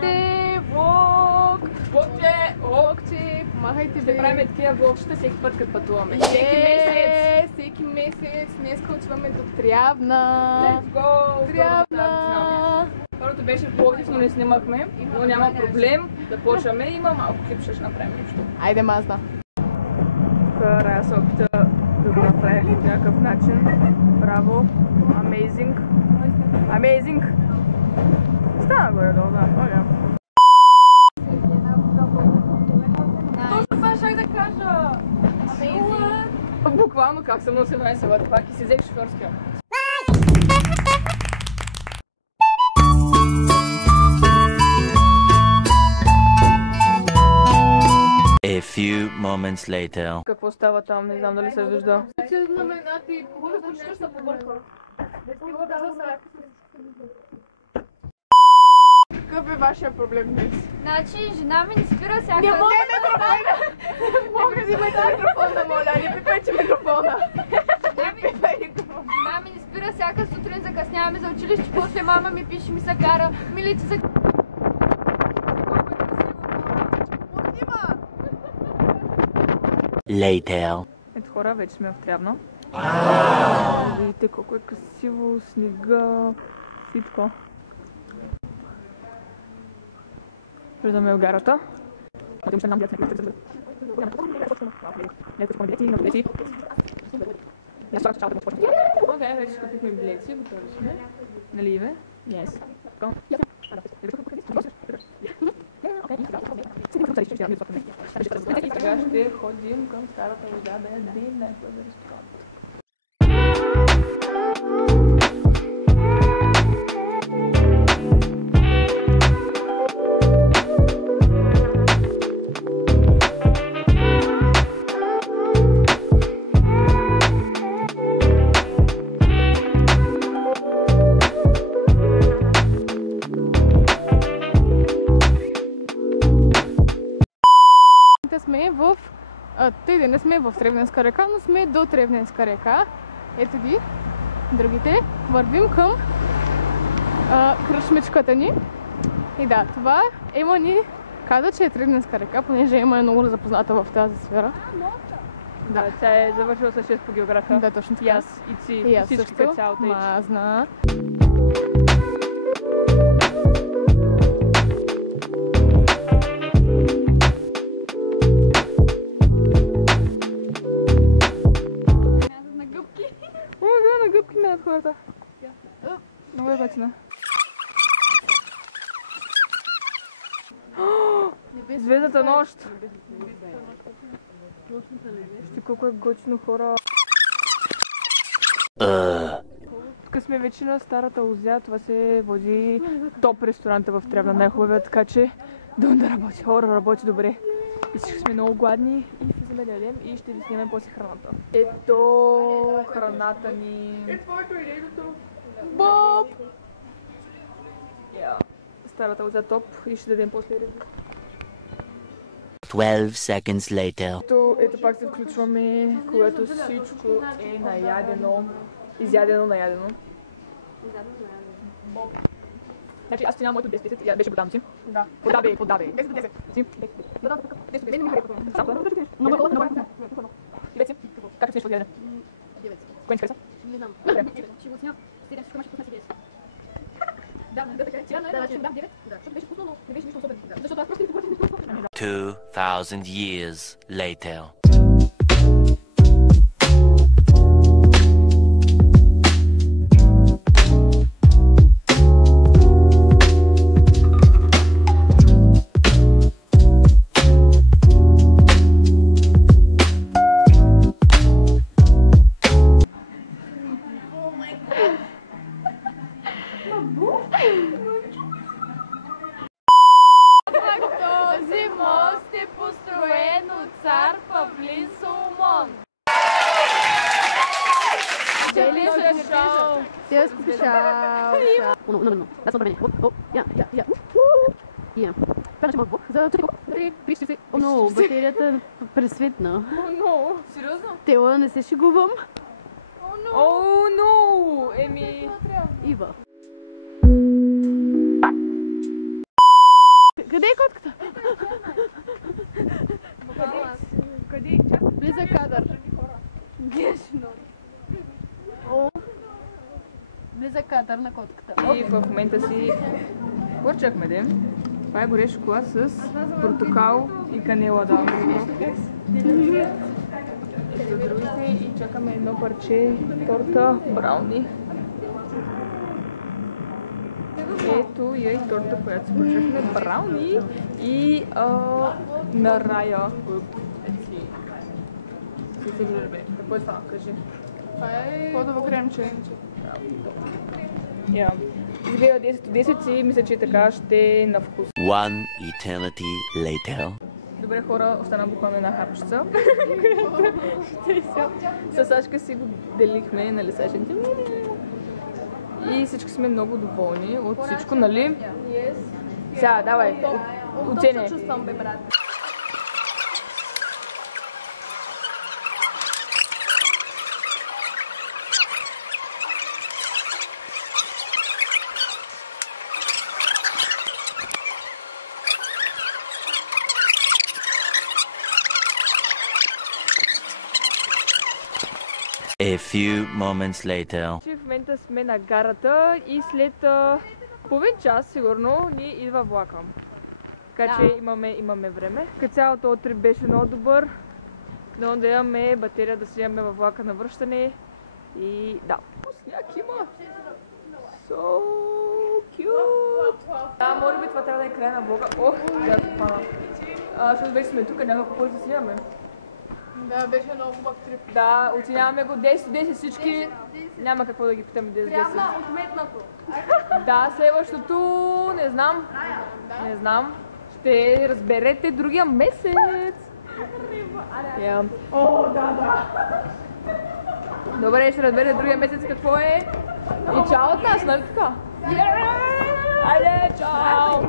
Махайте влог! Влогче! Помахайте Ще правим такива влогчета всеки път, като пътуваме. Всеки месец! Всеки месец! Днес отиваме до Трявна! Let's go! Трявна! Първото беше в Пловдив, но не снимахме, но няма проблем. Да почваме. Има малко клип, ще направим нещо. Айде, Мазда! Рая се опита да го направи по някакъв начин. Браво! Amazing! Amazing! Стана горе-долу, да. Точно това щях да кажа! Amazing! Буквално как съм на 18 лета, пак и си взех шофьорския. A few moments later. Какво става там? Не знам дали се вижда. Какъв е вашия проблем днес? Значи, жена ми не спира всяка... Не мога да взимайте микрофона, моля, не пипайте микрофона. Жена ми не спира всяка сутрин, закъсняваме за училище, после мама ми пише, ми се кара, милици за... Later. Ето хора, вече сме в Трявна. Видите колко е красиво, снега, всичко. Виждаме огарата. Окей, вече купихме билети, готови сме. Нали Иве? Yes. Сега ще ходим към старата вода да ядем някой за ресторант. Сме в... Тъй не сме в Тревненска река, но сме до Тревненска река. Ето ги, другите. Вървим към кръшмичката ни. И да, това Ема ни каза, че е Тревненска река, понеже Ема е много запозната в тази сфера. Да, тя е завършила с 6 по география. Да, точно така. И аз, и ти, И аз всички също. като цялата ич. Мазна. На гъбки над хората. Много е готина. Звездата нощ! Вижте колко е готино, хора. Тук сме вече на Старата Лузя, това се води топ ресторанта в Трявна, най-хубавия, така че да работи. Хора, работи добре. И всички сме много гладни и влизаме да ядем и ще ви снимем после храната. Ето храната ни. Боб! Старата Лузя топ и ще дадем после реда. 12 seconds later. Ето пак се включваме, когато всичко е наядено. Изядено, наядено. Значи аз ценявам моето 10, беше подам си. Да. Подавай. 10 до 10. Си. 10 не ми харесва. Вече. Как се ядене? 9. Кое ни хареса? Не знам. Добре. Ще го сня. Сега всичко имаше вкусна си 10. Да, така. Сега ще дам 9. Да, защото беше вкусно, но не беше нищо особено. Защото аз просто не говоря. 2000 years later. Този мост е построен от цар Павлин Соломон. Sehr special. No. That's not right. Oh, yeah. Пера, че малко блок за чеко. О, но, батерията пресветна. О, сериозно? Тела, не се шегувам. О, но! Еми... Ива. Къде е котката? Къде? Близък кадър. Близък кадър на котката. И в момента си поръчахме ден. Това е горещ шоколад с портокал и канела да. Ето другите и чакаме едно парче торта брауни. Ето я и торта, която си поръчахме. Брауни и на Рая. Какво е това? Кажи. Това е Подово кремче. Изгледа 10 от 10 си, мисля, че така ще е на вкус. One eternity later. Добре, хора, остана буквално една хапчица. С Сашка си го делихме, нали Сашенте? И всички сме много доволни от всичко, нали? Сега, давай, оценяй. A few moments later. В момента сме на гарата и след половин час сигурно ни идва влака. Така че имаме време. Като цяло този трип беше много добър. Но да имаме батерия да си имаме във влака на връщане. И да. Сняг има! So cute! Да, може би това трябва да е края на влога. Ох, да се хвана. Защото вече сме тук, няма какво да си имаме. Да, беше много хубав трип. Да, оценяваме го 10-10 всички. Няма какво да ги питаме 10-10. Трябва отметнато. Да, следващото не знам. Не знам. Ще разберете другия месец. О, да. Добре, ще разберете другия месец какво е. И чао от нас, нали така? Айде, чао!